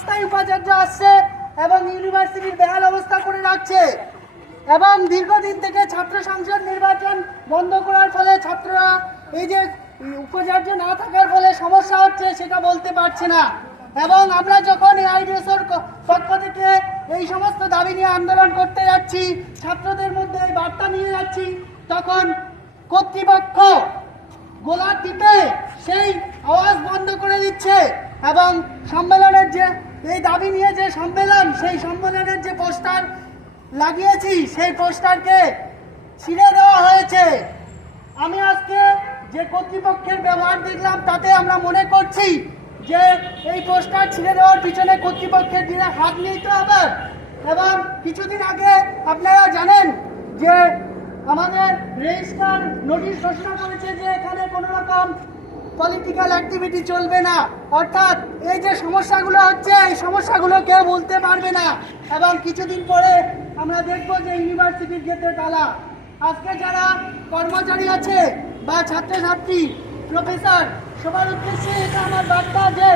অস্থায়ী উপাচার্য আসছে এবং ইউনিভার্সিটির বেহাল অবস্থা করে রাখছে এবং দীর্ঘদিন থেকে ছাত্র সংসদ নির্বাচন বন্ধ করার ফলে ছাত্ররা এই যে উপাচার্য না থাকার ফলে সমস্যা হচ্ছে সেটা বলতে পারছে না। এবং আমরা যখন এআইডিএসওর পক্ষ থেকে এই সমস্ত দাবি নিয়ে আন্দোলন করতে যাচ্ছি, ছাত্রদের মধ্যে এই বার্তা নিয়ে যাচ্ছি, তখন কর্তৃপক্ষ গোলা টিপে সেই আওয়াজ বন্ধ করে দিচ্ছে এবং সম্মেলনের যে এই দাবি নিয়ে যে সম্মেলন, সেই সম্মেলনের যে পোস্টার লাগিয়েছি সেই পোস্টারকে ছিঁড়ে দেওয়া হয়েছে। আমি আজকে যে কর্তৃপক্ষের ব্যবহার দেখলাম তাতে আমরা মনে করছি যে এই পোস্টার ছিঁড়ে দেওয়ার পিছনে কর্তৃপক্ষের দিনে হাত নিতে হবে। এবং কিছুদিন আগে আপনারা জানেন যে আমাদের রেজিস্ট্রার নোটিশ ঘোষণা করেছে যে এখানে কোনো রকম পলিটিক্যাল অ্যাক্টিভিটি চলবে না, অর্থাৎ এই যে সমস্যাগুলো হচ্ছে এই সমস্যাগুলো কেউ বলতে পারবে না। এবং কিছুদিন পরে আমরা দেখব যে ইউনিভার্সিটির গেটে তালা। আজকে যারা কর্মচারী আছে বা ছাত্রছাত্রী, প্রফেসর, সবার উদ্দেশ্যে এটা আমার বার্তা যে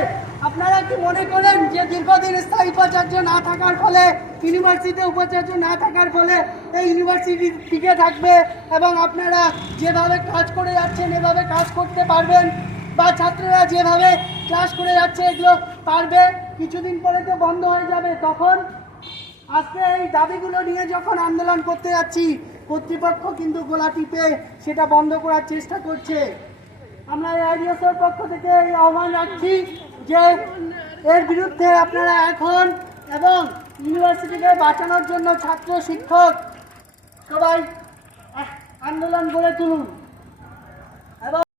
আপনারা কি মনে করেন যে দীর্ঘদিন স্থায়ী উপাচার্য না থাকার ফলে, ইউনিভার্সিটিতে উপাচার্য না থাকার ফলে এই ইউনিভার্সিটি টিকে থাকবে এবং আপনারা যেভাবে কাজ করে যাচ্ছেন এভাবে কাজ করতে পারবেন, বা ছাত্ররা যেভাবে ক্লাস করে যাচ্ছে এগুলো পারবে? কিছুদিন পরে তো বন্ধ হয়ে যাবে। তখন আজকে এই দাবিগুলো নিয়ে যখন আন্দোলন করতে যাচ্ছি, কর্তৃপক্ষ কিন্তু গোলা টিপে সেটা বন্ধ করার চেষ্টা করছে। আমরা এআইডিএসওর পক্ষ থেকে এই আহ্বান রাখছি যে এর বিরুদ্ধে আপনারা এখন এবং ইউনিভার্সিটিকে বাঁচানোর জন্য ছাত্র, শিক্ষক সবাই আন্দোলন গড়ে তুলুন।